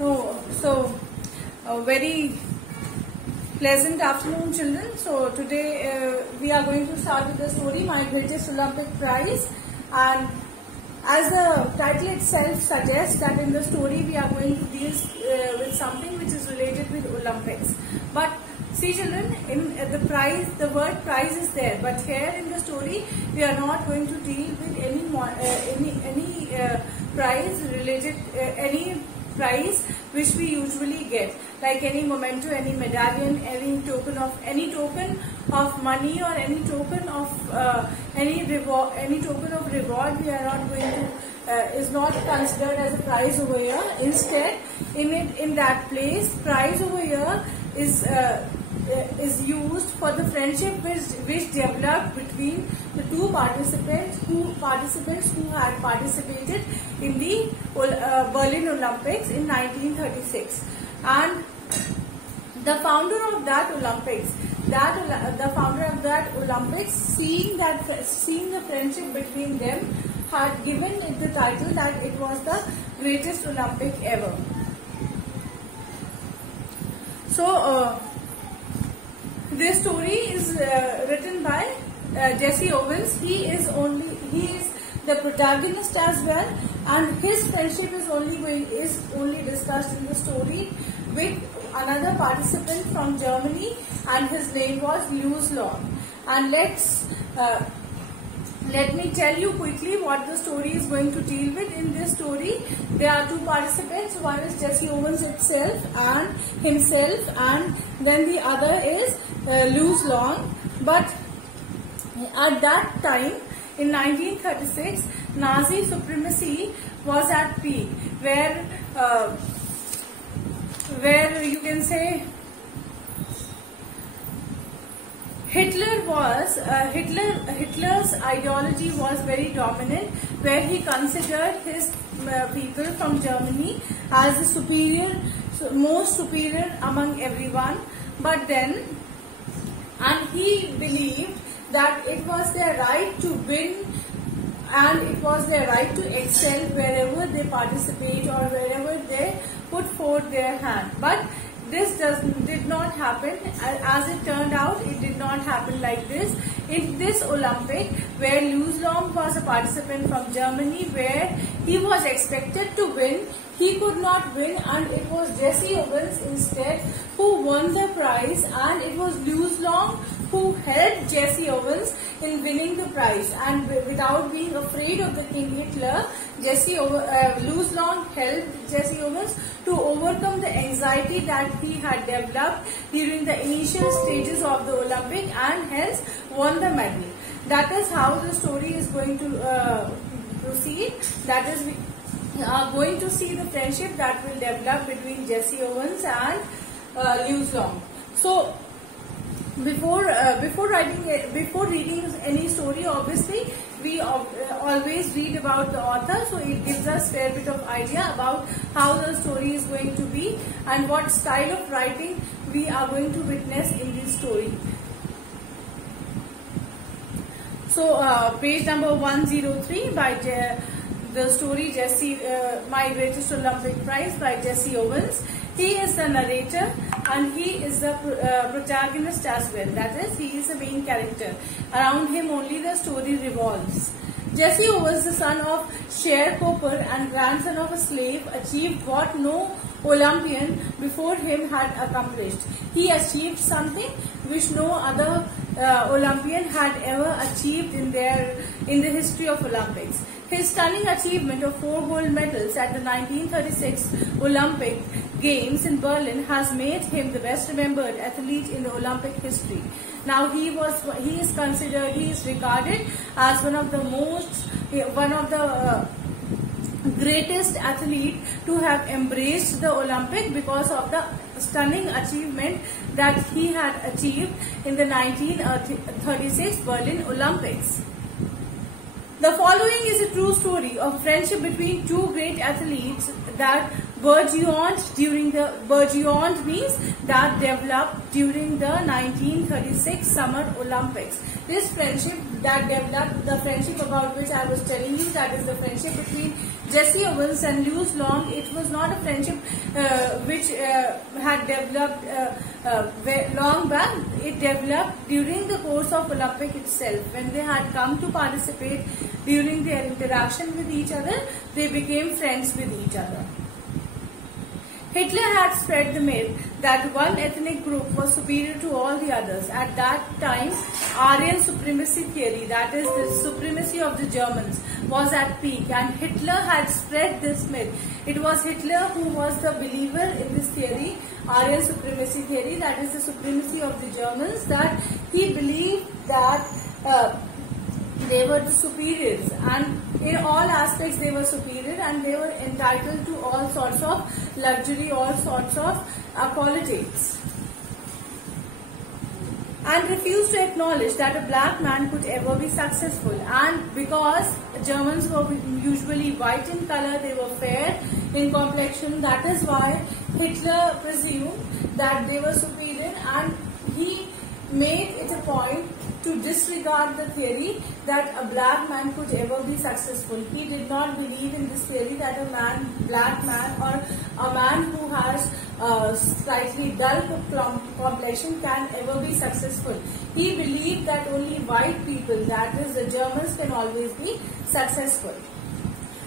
A very pleasant afternoon, children. So today we are going to start with the story, My Greatest Olympic Prize. And as the title itself suggests, that in the story we are going to deal with something which is related with Olympics. But see, children, in the word prize is there, but here in the story we are not going to deal with any prize related, any prize which we usually get, like any memento, any medallion, any token of money, or any token of any token of reward. We are not going to is not considered as a prize over here. Instead, in that place, prize over here is used for the friendship which developed between the two participants who had participated in the Berlin Olympics in 1936. And the founder of that Olympics, seeing the friendship between them, had given it the title that it was the greatest Olympic ever. So this story is written by Jesse Owens. He is the protagonist as well, and his friendship is only discussed in the story with another participant from Germany, and his name was Louis Long. And let me tell you quickly what the story is going to deal with. In this story, there are two participants. One is Jesse Owens himself, and then the other is Louis Long. But at that time, in 1936, Nazi supremacy was at peak, where you can say Hitler's ideology was very dominant, where he considered his people from Germany as the most superior among everyone. But then, and he believed that it was their right to win, and it was their right to excel wherever they participate or wherever they put forth their hand. But this did not happen. As it turned out, it did not happen like this. In this Olympic, where Louis Long was a participant from Germany, where he was expected to win, he could not win, and it was Jesse Owens instead who won the prize, and it was Louis Long who helped Jesse Owens in winning the prize. And without being afraid of the King Hitler, Louis Long helped Jesse Owens to overcome the anxiety that he had developed during the initial stages of the Olympic, and hence won the medal. That is how the story is going to proceed. That is, we are going to see the friendship that will develop between Jesse Owens and Louis Long. So, before reading any story, obviously we always read about the author, so it gives us a fair bit of idea about how the story is going to be and what style of writing we are going to witness in this story. So page number 103 by the story My Greatest Olympic Prize by Jesse Owens. He is the narrator and he is the protagonist as well. That is, he is the main character. Around him only the story revolves. Jesse Owens, the son of sharecropper and grandson of a slave, achieved what no Olympian before him had accomplished. He achieved something which no other Olympian had ever achieved in the history of Olympics. His stunning achievement of 4 gold medals at the 1936 Olympic Games in Berlin has made him the best remembered athlete in the Olympic history. Now he is regarded as one of the greatest athlete to have embraced the Olympic because of the stunning achievement that he had achieved in the 1936 Berlin Olympics. The following is a true story of friendship between two great athletes that burgeoned means that developed during the 1936 Summer Olympics. This friendship that developed, the friendship about which I was telling you, that is the friendship between Jesse Owens and Louise Long. It was not a friendship which had developed long back. It developed during the course of Olympic itself. When they had come to participate during their interaction with each other, they became friends with each other. Hitler had spread the myth that one ethnic group was superior to all the others. At that time, Aryan supremacy theory, that is the supremacy of the Germans, was at peak, and Hitler had spread this myth. It was Hitler who was the believer in this theory, Aryan supremacy theory, that is the supremacy of the Germans, that he believed that they were the superiors, and in all aspects they were superior, and they were entitled to all sorts of luxury, all sorts of politics, and refused to acknowledge that a black man could ever be successful. And because Germans were usually white in color, they were fair in complexion, that is why Hitler presumed that they were superior, and he made it a point to disregard the theory that a black man could ever be successful. He did not believe in this theory that a black man, or a man who has slightly dull complexion, can ever be successful. He believed that only white people, that is the Germans, can always be successful.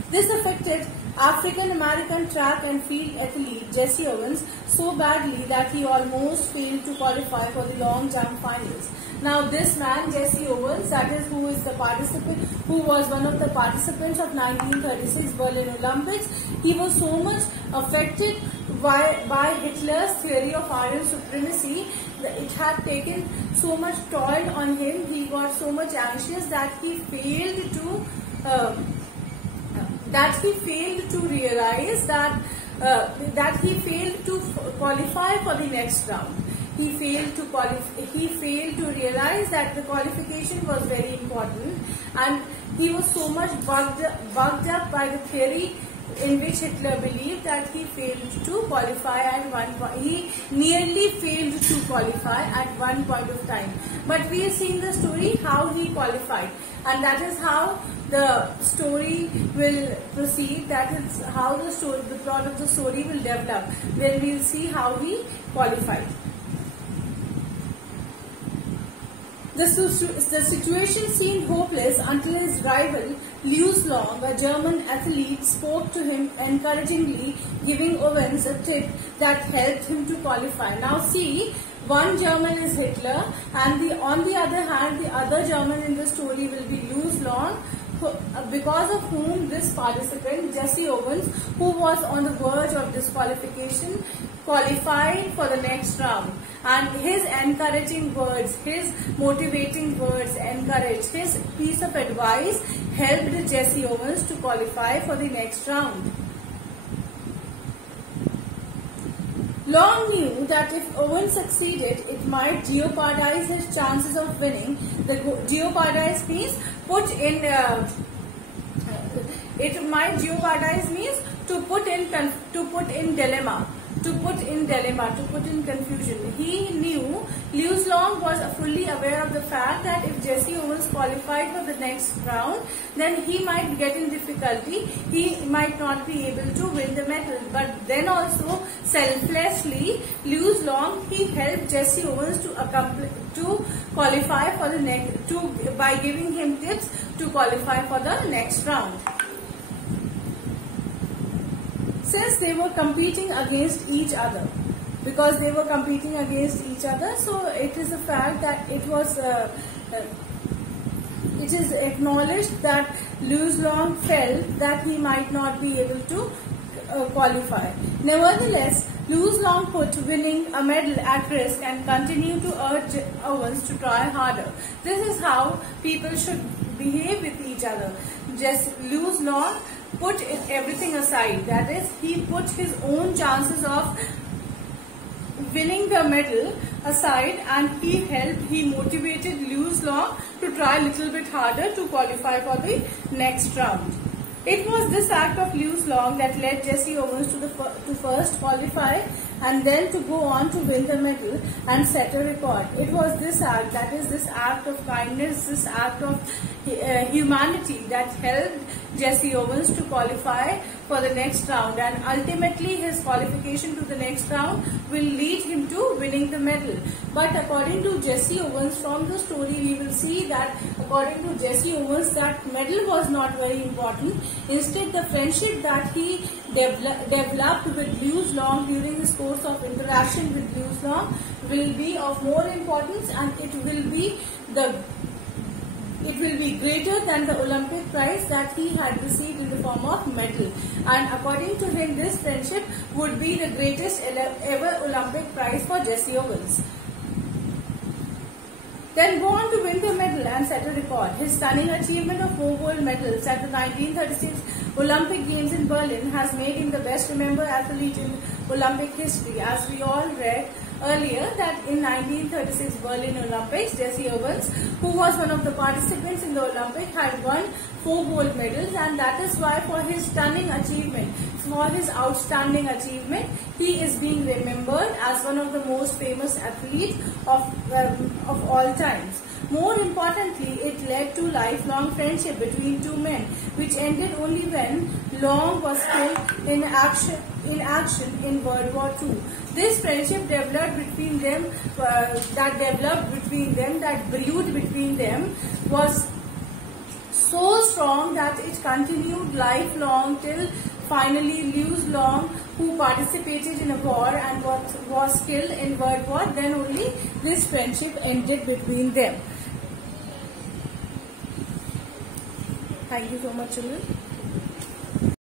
This affected African American track and field athlete Jesse Owens so badly that he almost failed to qualify for the long jump finals. Now this man, Jesse Owens, that is who was one of the participants of 1936 Berlin Olympics, he was so much affected by Hitler's theory of Aryan supremacy. It had taken so much toll on him. He got so much anxious that he failed to realize that he failed to qualify for the next round. He failed to realize that the qualification was very important, and he was so much bugged up by the theory in which Hitler believed that he failed to qualify at one point. He nearly failed to qualify at one point of time. But we have seen the story how he qualified, and that is how the story will proceed. That is how the plot of the story will develop. Then we will see how he qualified. The situation seemed hopeless until his rival, Louise Long, a German athlete, spoke to him encouragingly, giving Owens a tip that helped him to qualify. Now see, one German is Hitler, and on the other hand, the other German in the story will be Louise Long, because of whom this participant, Jesse Owens, who was on the verge of disqualification, qualified for the next round. And his encouraging words, his motivating words, his piece of advice helped Jesse Owens to qualify for the next round. Long knew that if Owens succeeded, it might jeopardize his chances of winning. The jeopardize means it might jeopardize means to put in dilemma, to put in confusion. He knew, Louise Long was fully aware of the fact that if Jesse Owens qualified for the next round, then he might get in difficulty. He might not be able to win the medal. But then also, selflessly, Louise Long, he helped Jesse Owens to qualify for the next, by giving him tips to qualify for the next round. Since they were competing against each other, so it is a fact that it is acknowledged that Louise Long felt that he might not be able to qualify. Nevertheless, Louise Long put winning a medal at risk and continued to urge Owens to try harder. This is how people should behave with each other. Louise Long put everything aside. That is, he put his own chances of winning the medal aside, and he motivated Louise Long to try a little bit harder to qualify for the next round. It was this act of Lewis Long that led Jesse Owens to first qualify and then to go on to win the medal and set a record. It was this act, that is this act of kindness, this act of humanity that helped Jesse Owens to qualify for the next round, and ultimately his qualification to the next round will lead him to winning the medal. But according to Jesse Owens, from the story we will see that according to Jesse Owens, that medal was not very important. Instead, the friendship that he developed with Lewis Long during his course of interaction with Lewis Long will be of more importance, and it will be greater than the Olympic prize that he had received in the form of medal. And according to him, this friendship would be the greatest ever Olympic prize for Jesse Owens. Then go on to win the medal and set a record. His stunning achievement of 4 gold medals at the 1936 Olympic Games in Berlin has made him the best remembered athlete in Olympic history. As we all read earlier, that in 1936 Berlin Olympics, Jesse Owens, who was one of the participants in the Olympic, had won 4 gold medals, and that is why for his stunning achievement, for his outstanding achievement, he is being remembered as one of the most famous athletes of all times. More importantly, it led to lifelong friendship between two men, which ended only when Long was killed in action in World War II. This friendship developed between them, that brewed between them, was so strong that it continued lifelong till finally Lewis Long, who participated in a war and was killed in World War, then only this friendship ended between them. Thank you so much, children.